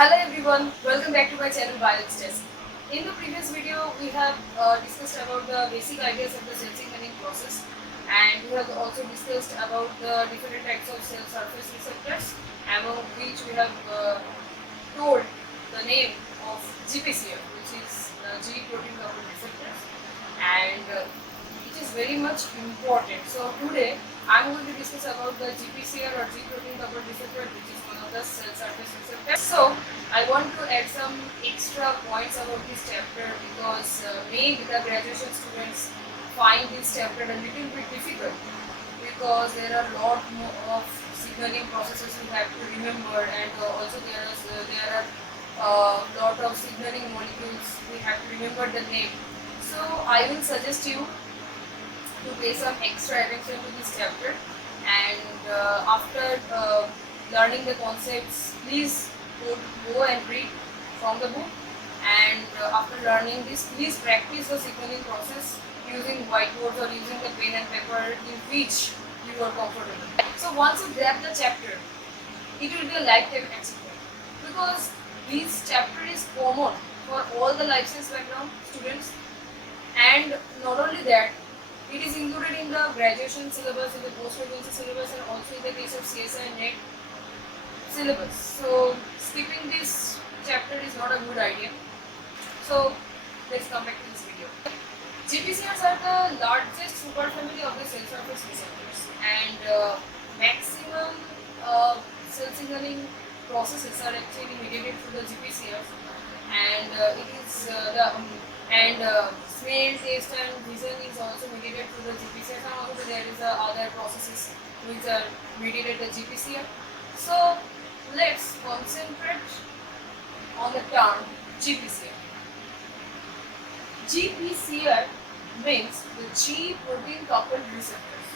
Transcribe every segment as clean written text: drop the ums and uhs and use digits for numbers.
Hello everyone, welcome back to my channel Bioecstasy. In the previous video, we have discussed about the basic ideas of the cell signaling process, and we have also discussed about the different types of cell surface receptors, among which we have told the name of GPCR, which is G protein coupled receptors, and it is very much important. So today I am going to discuss about the GPCR or G protein coupled receptor, which is one of the cell surface receptors. So I want to add some extra points about this chapter because maybe the graduation students find this chapter a little bit difficult because there are a lot more of signaling processes you have to remember, and also there are lot of signaling molecules we have to remember the name. So I will suggest you to pay some extra attention to this chapter, and after learning the concepts, please go and read from the book, and after learning this, please practice the signaling process using whiteboards or using the pen and paper in which you are comfortable. So once you grab the chapter, it will be a lifetime achievement because this chapter is common for all the life science background students, and not only that, it is included in the graduation syllabus, in the post-graduation syllabus, and also in the case of CSI and NET syllabus. So skipping this chapter is not a good idea. So let's come back to this video. GPCRs are the largest superfamily of the cell surface receptors, and maximum cell signaling processes are actually mediated through the GPCRs, and it is smell, taste, and vision is also mediated through the GPCRs, and also there is other processes which are mediated the GPCR. So let's concentrate on the term GPCR. GPCR means the G protein coupled receptors.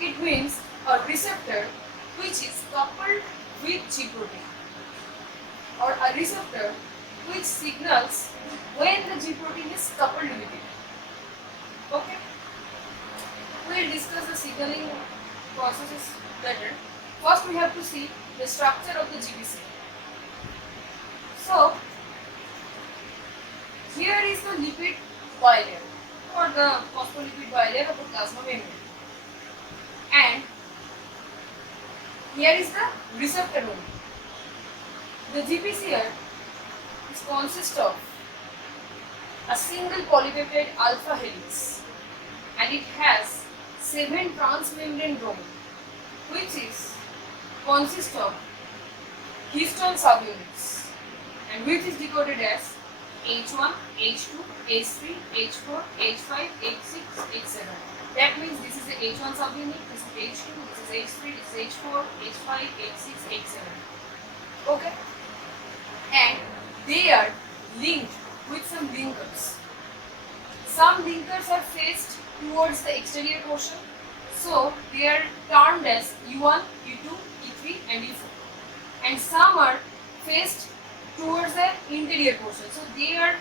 It means a receptor which is coupled with G protein, or a receptor which signals when the G protein is coupled with it. Okay? We will discuss the signaling processes later. First we have to see the structure of the GPCR. So here is the lipid bilayer or the phospholipid bilayer of the plasma membrane, and here is the receptor only. The GPCR consists of a single polypeptide alpha helix, and it has 7 transmembrane domain, which is consists of histone subunits, and which is decoded as H1, H2, H3, H4, H5, H6, H7. That means this is the H1 subunit, this is H2, this is H3, this is H4, H5, H6, H7. Okay? And they are linked with some linkers. Some linkers are faced towards the exterior portion, so they are termed as E1, E2, E3 and E4. And some are faced towards the interior portion, so they are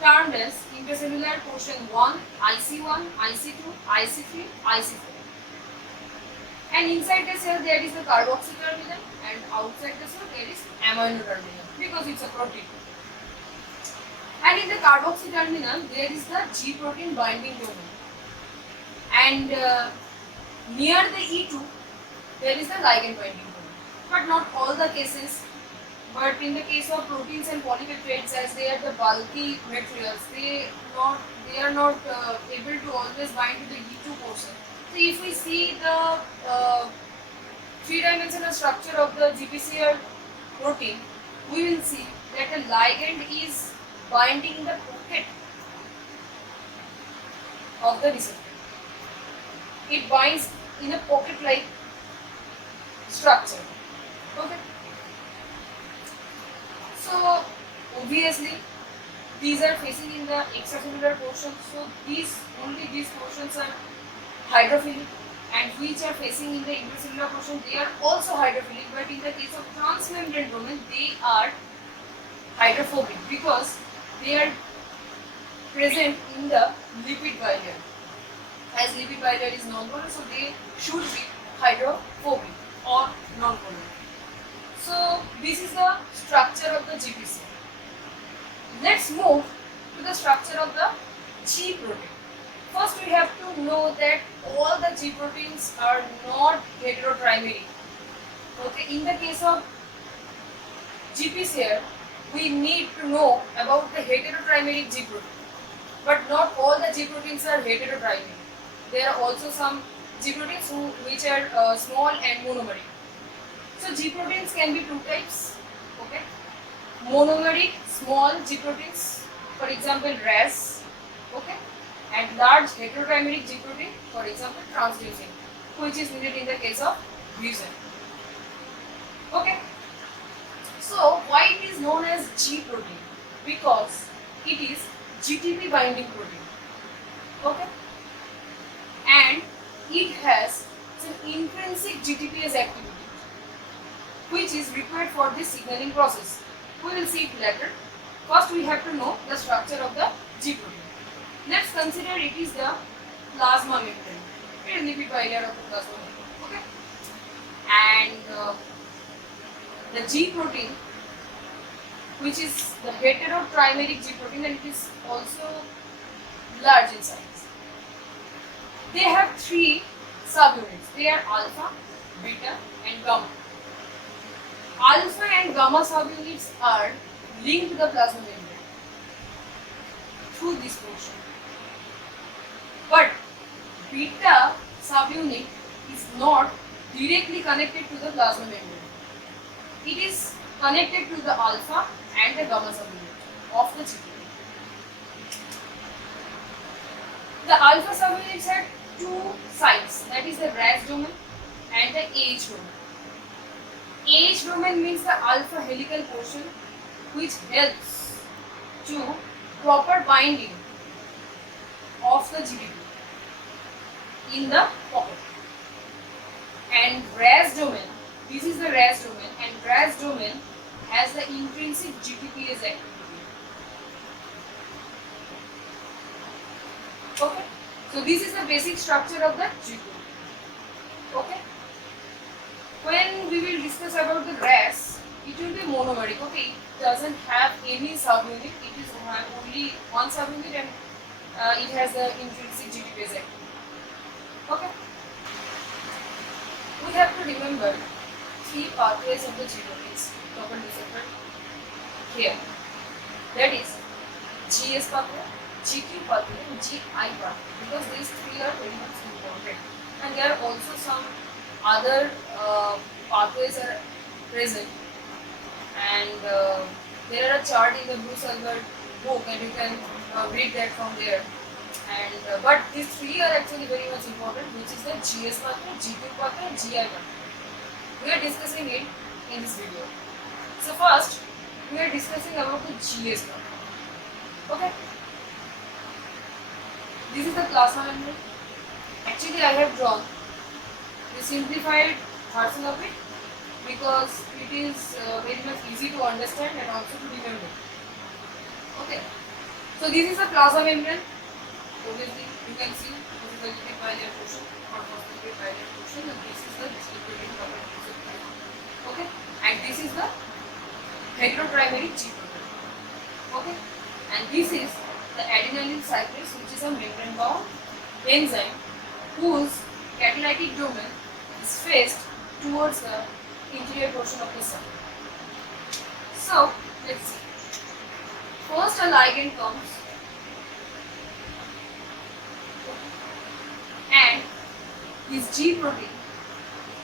termed as intercellular portion 1, IC1, IC2, IC3, IC4. And inside the cell there is the carboxy terminal, and outside the cell there is amino terminal because it's a protein. And in the carboxy terminal there is the G protein binding domain, and near the E2 there is the ligand binding domain. But not all the cases. But in the case of proteins and polypeptides, as they are the bulky materials, they are not able to always bind to the E2 portion. So if we see the three-dimensional structure of the GPCR protein, we will see that a ligand is binding the pocket of the receptor. It binds in a pocket-like structure. Okay. So obviously these are facing in the extracellular portion, so these portions are hydrophilic, and which are facing in the intracellular portion, they are also hydrophilic, but in the case of transmembrane domain they are hydrophobic because they are present in the lipid bilayer. As lipid bilayer is non-polar, so they should be hydrophobic or non-polar. So this is the structure of the GPCR. Let's move to the structure of the G protein. First we have to know that all the G proteins are not heterotrimeric. Okay, in the case of GPCR, we need to know about the heterotrimeric G protein. But not all the G proteins are heterotrimeric. There are also some G proteins which are small and monomeric. So G proteins can be two types. Okay, monomeric small G proteins, for example RAS. Okay, and large heterotrimeric G protein, for example transducin, which is needed in the case of fusion. Okay, so why it is known as G protein? Because it is GTP binding protein. Okay, and it has some intrinsic GTPase activity which is required for this signaling process. We will see it later. First we have to know the structure of the G protein. Let's consider it is the plasma membrane. It is lipid bilayer of the plasma membrane. Okay, and the G protein, which is the heterotrimeric G protein, and it is also large in size. They have three subunits. They are alpha, beta, and gamma. Alpha and gamma subunits are linked to the plasma membrane through this portion. But beta subunit is not directly connected to the plasma membrane. It is connected to the alpha and the gamma subunit of the GPP. The alpha subunits have two sites, that is the RAS domain and the AH domain. AH domain means the alpha helical portion, which helps to proper binding of the GPP in the pocket. And RAS domain, this is the RAS domain, and RAS domain has the intrinsic GTPase activity. Okay, so this is the basic structure of the GPP. Okay, when we will discuss about the RAS, it will be monomeric. Okay, it doesn't have any subunit. It is only one subunit, and it has the intrinsic GTPase activity. Okay, we have to remember three pathways of the G proteins properly separate here. That is GS pathway, GQ pathway, and GI pathway, because these three are very much important. And there are also some other pathways are present, and there are a chart in the Bruce Albert book, and you can read that from there. And but these three are actually very much important, which is the GS pathway, GQ pathway, and GI pathway. We are discussing it in this video. So first, we are discussing about the GS pathway. Okay, this is the plasma membrane. Actually, I have drawn the simplified version of it because it is very much easy to understand and also to remember. Okay, so this is the plasma membrane. Obviously, you can see this is the lipid bilayer portion or phospholipid bilayer portion, and this is the distributed properties. Okay, and this is the heterotrimeric G protein. Okay, and this is the adenylyl cyclase, which is a membrane-bound enzyme whose catalytic domain is faced towards the interior portion of the cell. So let's see. First, a ligand comes, and this G protein,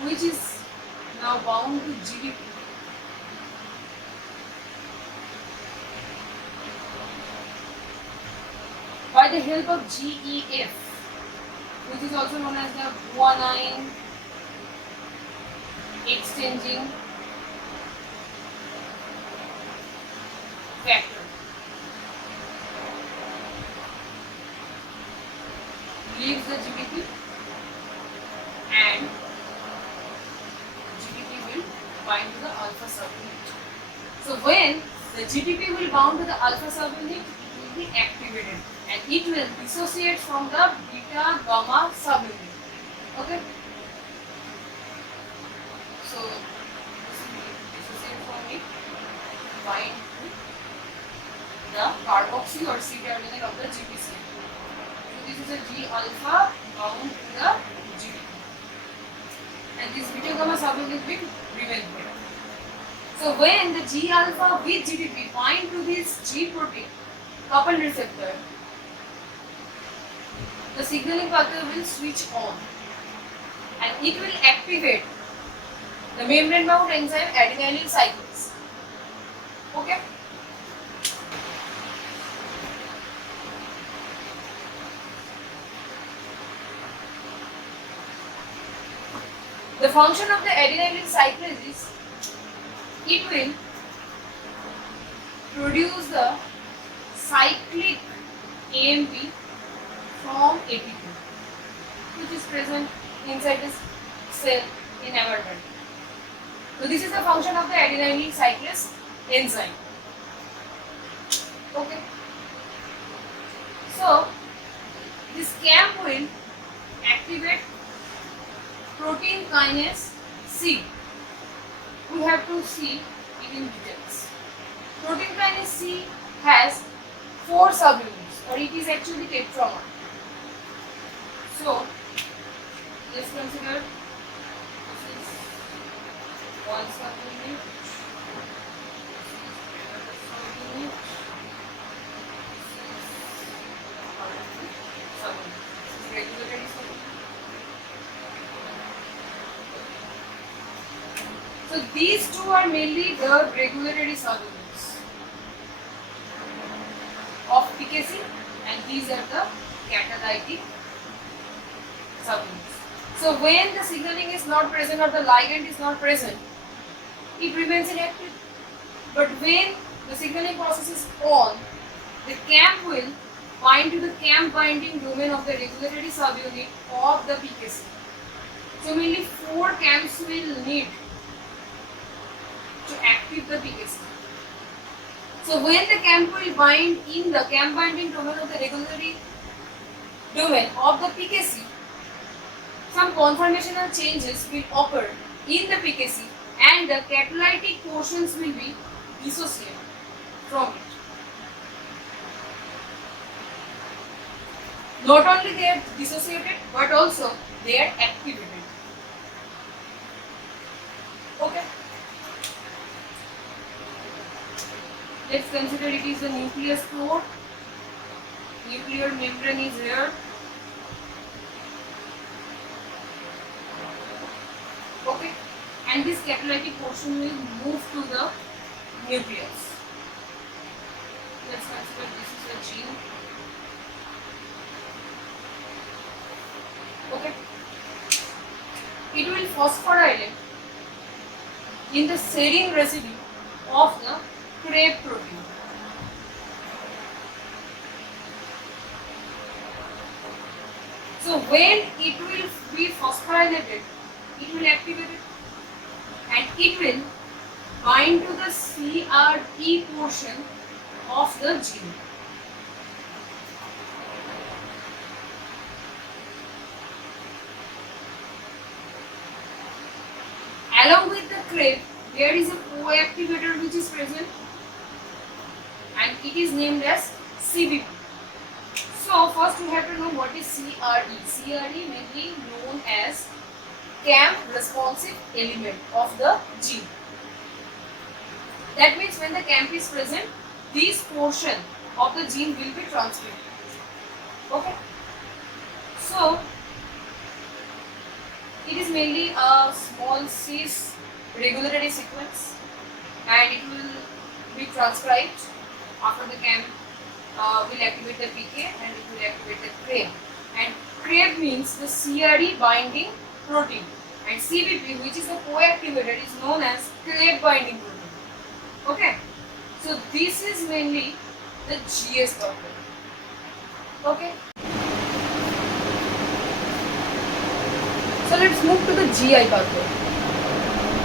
which is now bound to GDP, by the help of GEF, which is also known as the guanine exchanging factor, leaves the GDP, and GDP will bind to the alpha subunit. So when the GDP will bound to the alpha subunit, it will be activated and it will dissociate from the beta gamma subunit. Okay. So this is C or C terminal of the GPCR. So this is a G alpha bound to the GP, and this beta gamma subunit will remain here. So when the G alpha with GDP bind to this G protein coupled receptor, the signaling pathway will switch on and it will activate the membrane bound enzyme adenylyl cyclase. Okay. The function of the adenylyl cyclase is it will produce the cyclic AMP from ATP, which is present inside the cell in environment. So this is the function of the adenylyl cyclase enzyme. Okay. So this CAMP will activate protein kinase C. We have to see it in details. Protein kinase C has 4 subunits, or it is actually tetramer. So let's consider this is one subunit, this is another subunit, this is regulatory subunit. So these two are mainly the regulatory subunits of PKC, and these are the catalytic subunits. So when the signaling is not present or the ligand is not present, it remains inactive. But when the signaling process is on, the CAMP will bind to the CAMP binding domain of the regulatory subunit of the PKC. So mainly 4 CAMPs will need to active the PKC. So when the CAMP will bind in the CAMP binding domain of the regulatory domain of the PKC, some conformational changes will occur in the PKC and the catalytic portions will be dissociated from it. Not only they are dissociated, but also they are activated. Okay. Let's consider it is the nucleus core. Nuclear membrane is here. Okay. And this catalytic portion will move to the nucleus. Let's consider this is a gene. Okay. It will phosphorylate in the serine residue of the Crab protein. So when it will be phosphorylated, it will activate it and it will bind to the CRE portion of the gene. Along with the Crab, there is a co-activator which is present, and it is named as CBP. So first we have to know what is CRE. CRE mainly known as CAMP responsive element of the gene. That means when the CAMP is present, this portion of the gene will be transcribed. Okay. So it is mainly a small cis regulatory sequence, and it will be transcribed after the CAMP will activate the PK and it will activate the CRAB. And CRAB means the CRE binding protein, and CBP, which is the co-activator, is known as CRAB binding protein. Okay, so this is mainly the GS pathway. Okay, so let's move to the GI pathway.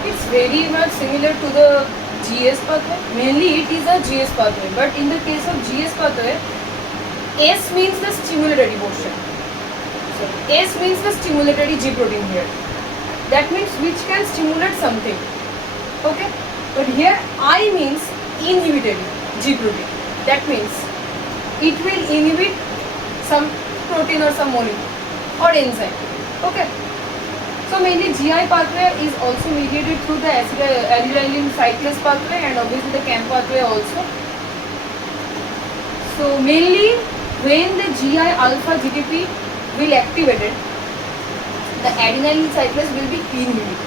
It's very much similar to the GS pathway. Mainly it is a GS pathway, but in the case of GS pathway, S means the stimulatory portion. So S means the stimulatory G protein here. That means which can stimulate something. Okay, but here I means inhibitory G protein. That means it will inhibit some protein or some molecule or enzyme. Okay. So mainly GI pathway is also mediated through the adenylyl cyclase pathway and obviously the CAM pathway also. So mainly when the GI alpha GTP will activate it, the adenylyl cyclase will be inhibited.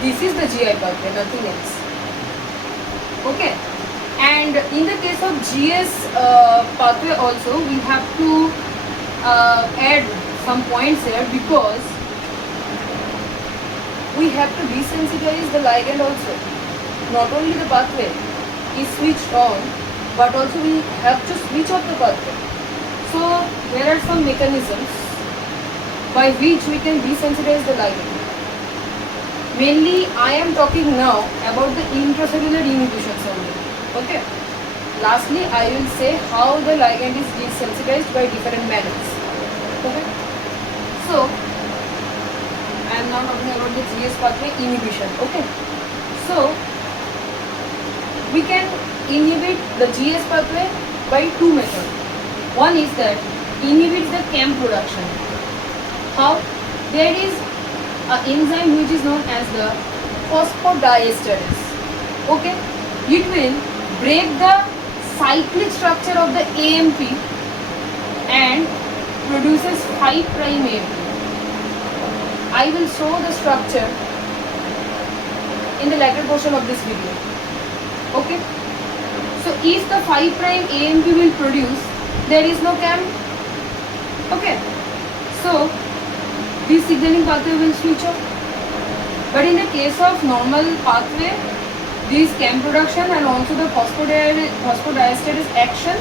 This is the GI pathway, nothing else. Okay. And in the case of GS pathway also, we have to add some points here, because we have to desensitize the ligand also. Not only the pathway is switched on, but also we have to switch off the pathway. So there are some mechanisms by which we can desensitize the ligand. Mainly I am talking now about the intracellular inhibitions only. Okay. Lastly, I will say how the ligand is desensitized by different methods. Okay. So I am now talking about the GS pathway inhibition. Okay. So we can inhibit the GS pathway by two methods. One is that inhibits the CAM production. How? There is an enzyme which is known as the phosphodiesterase. Okay. It will break the cyclic structure of the AMP and produces 5' AMP. I will show the structure in the later portion of this video. Okay. So if the 5' AMP will produce, there is no CAM. Okay. So this signaling pathway will switch off. But in the case of normal pathway, this CAM production and also the phosphodiesterase action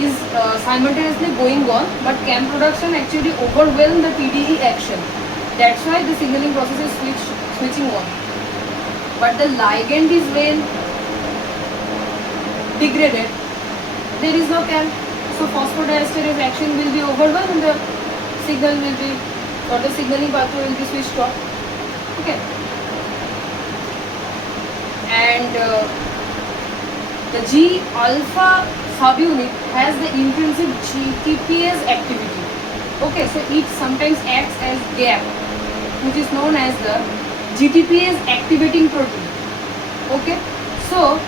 is simultaneously going on, but CAM production actually overwhelms the PDE action. That's why the signaling process is switching on. But the ligand is well degraded, there is no CAM. So phosphodiesterase action will be overwhelmed and the signal will be, or the signaling pathway will be switched off. Okay. And the G alpha subunit has the intrinsic GTPase activity. Okay, so it sometimes acts as gap, which is known as the GTPase activating protein. Okay, so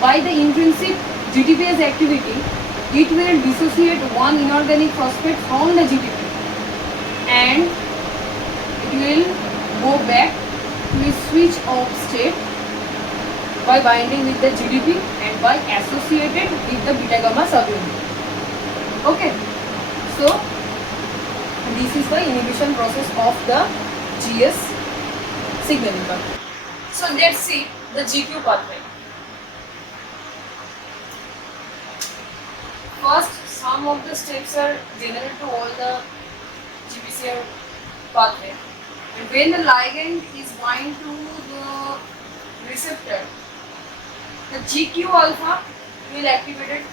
by the intrinsic GTPase activity, it will dissociate one inorganic phosphate from the GTP and it will go back to a switch off state by binding with the GDP and by associated with the beta gamma subunit. Okay, so this is the inhibition process of the GS signaling pathway. So let's see the GQ pathway. First, some of the steps are general to all the GPCR pathway. And when the ligand is bind to the receptor, the GQ alpha will activate it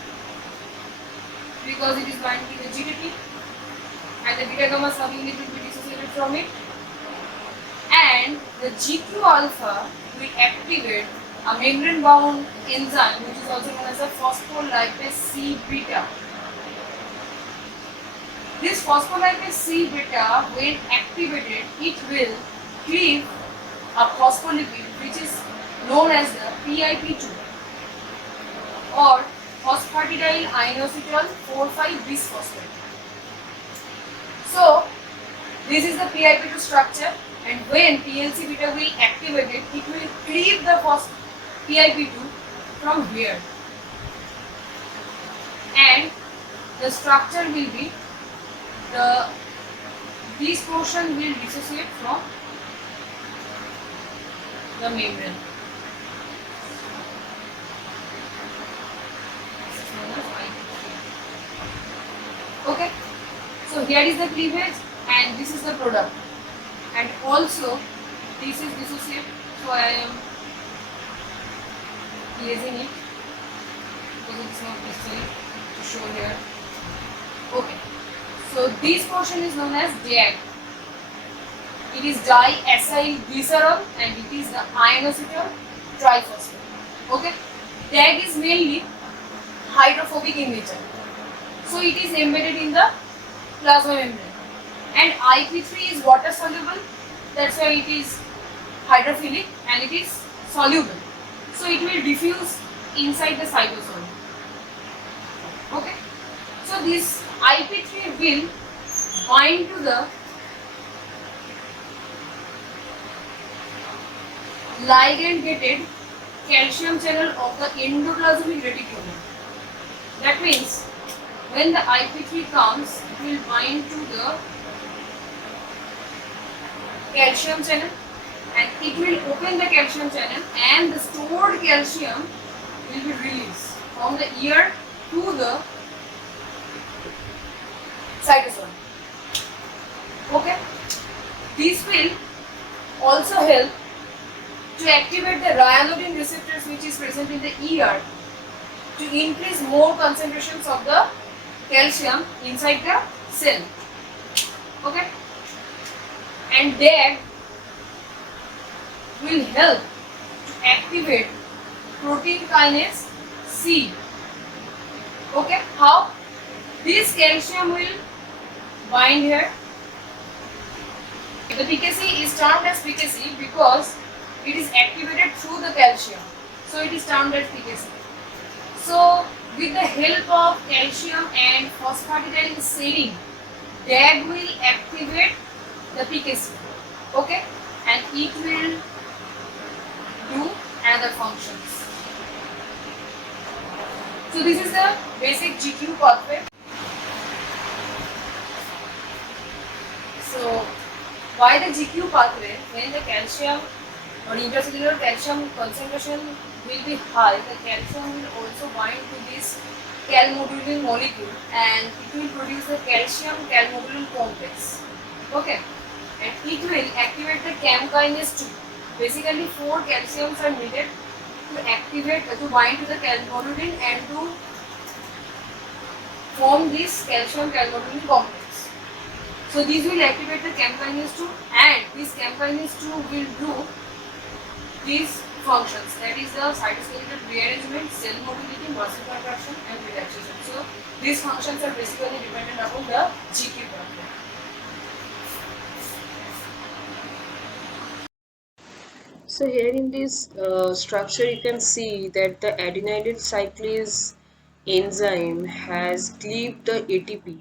because it is bound to the GDP, and the beta gamma subunit will be dissociated from it, and the GQ alpha will activate a membrane bound enzyme which is also known as a phospholipase C beta. This phospholipase C beta, when activated, it will cleave a phospholipid which is known as the PIP2 or phosphatidyl inositol 4,5-bisphosphate. So this is the PIP2 structure, and when PLC beta will activate it, it will cleave the PIP2 from here, and the structure will be this portion will dissociate from the membrane. Okay, so here is the cleavage and this is the product, and also this is dissociate, so I am erasing it because it is not necessary to show here. Okay, so this portion is known as DAG. It is diacyl glycerol and it is the ionosyl triphosphate. Okay, DAG is mainly hydrophobic in nature. So it is embedded in the plasma membrane. And IP3 is water soluble, that's why it is hydrophilic and it is soluble. So it will diffuse inside the cytosol. Okay. So this IP3 will bind to the ligand gated calcium channel of the endoplasmic reticulum. That means when the IP3 comes, it will bind to the calcium channel and it will open the calcium channel and the stored calcium will be released from the ear to the cytosol. Okay. This will also help to activate the ryanodine receptors which is present in the ear to increase more concentrations of the calcium inside the cell. Okay. And that will help to activate protein kinase C. Okay. How? This calcium will bind here. The PKC is termed as PKC because it is activated through the calcium. So it is termed as PKC. So with the help of calcium and phosphatidylate serine, that will activate the PKC. Okay, and it will do another functions. So this is the basic GQ pathway. So why the GQ pathway? When the calcium or intracellular calcium concentration will be high, the calcium will also bind to this calmodulin molecule and it will produce the calcium calmodulin complex. Okay, and it will activate the cam kinase 2. Basically, 4 calciums are needed to activate to bind to the calmodulin and to form this calcium calmodulin complex. So these will activate the cam kinase 2 and this cam kinase 2 will do these functions, that is the cytoskeletal rearrangement, cell mobility, muscle contraction and relaxation. So these functions are basically dependent upon the GQ pathway. So here in this structure you can see that the adenylyl cyclase enzyme has cleaved the ATP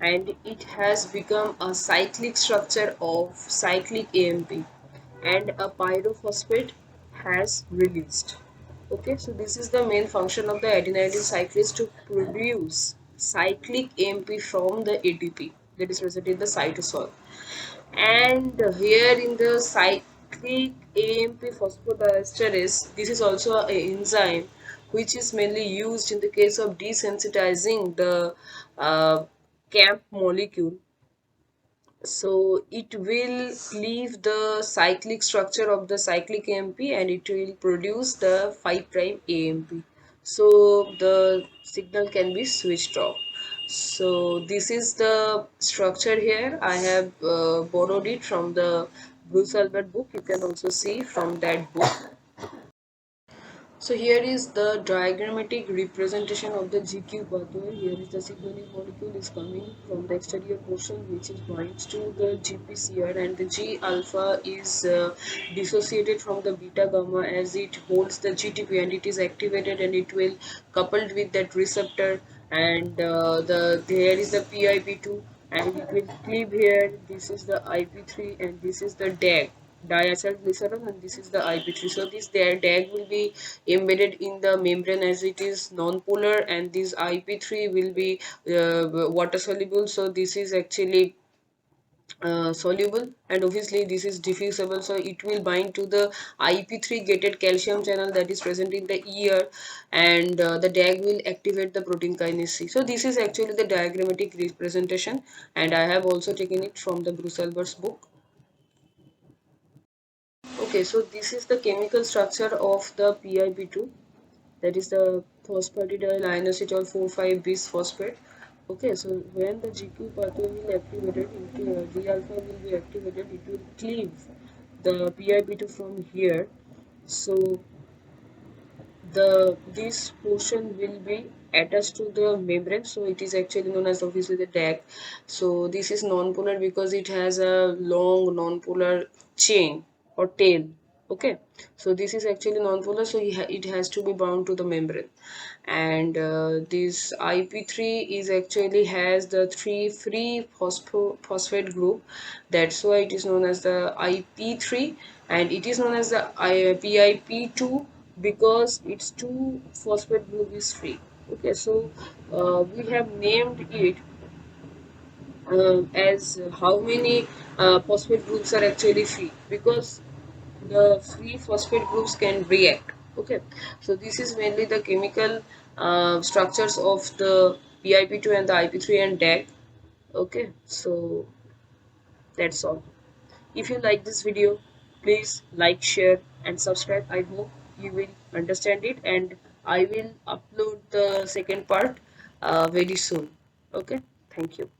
and it has become a cyclic structure of cyclic AMP and a pyrophosphate has released. Okay, so this is the main function of the adenylyl cyclase to produce cyclic AMP from the ATP that is present in the cytosol. And here in the cyclic AMP phosphodiesterase, this is also an enzyme which is mainly used in the case of desensitizing the CAMP molecule. So it will leave the cyclic structure of the cyclic AMP and it will produce the 5' AMP. So the signal can be switched off. So this is the structure here. I have borrowed it from the Bruce Albert book. You can also see from that book. So here is the diagrammatic representation of the GQ pathway. Here is the signaling molecule is coming from the exterior portion which is binds to the GPCR and the G alpha is dissociated from the beta gamma as it holds the GTP and it is activated and it will coupled with that receptor and there is the PIP2 and it will cleave here. This is the IP3 and this is the DAG diacylglycerol and this is the IP3. So this their DAG will be embedded in the membrane as it is non-polar and this IP3 will be water soluble. So this is actually soluble and obviously this is diffusible, so it will bind to the IP3 gated calcium channel that is present in the ear and the DAG will activate the protein kinase C. So this is actually the diagrammatic representation and I have also taken it from the Bruce Albert's book. Okay, so this is the chemical structure of the PIP2, that is the phosphatidyl inositol 4,5 bis phosphate. Okay, so when the GQ pathway will activated, G alpha will be activated, it will cleave the PIP2 from here. So the this portion will be attached to the membrane, so it is actually known as obviously the DAC. So this is non-polar because it has a long non-polar chain or tail. Okay, so this is actually non-polar, so it has to be bound to the membrane. And this IP3 is actually has the three free phosphate group. That's why it is known as the IP3, and it is known as the PIP2 because its two phosphate group is free. Okay, so we have named it as how many phosphate groups are actually free because the free phosphate groups can react. Okay, so this is mainly the chemical structures of the PIP2 and the IP3 and DAC. Okay, so that's all. If you like this video, please like, share, and subscribe. I hope you will understand it, and I will upload the second part very soon. Okay, thank you.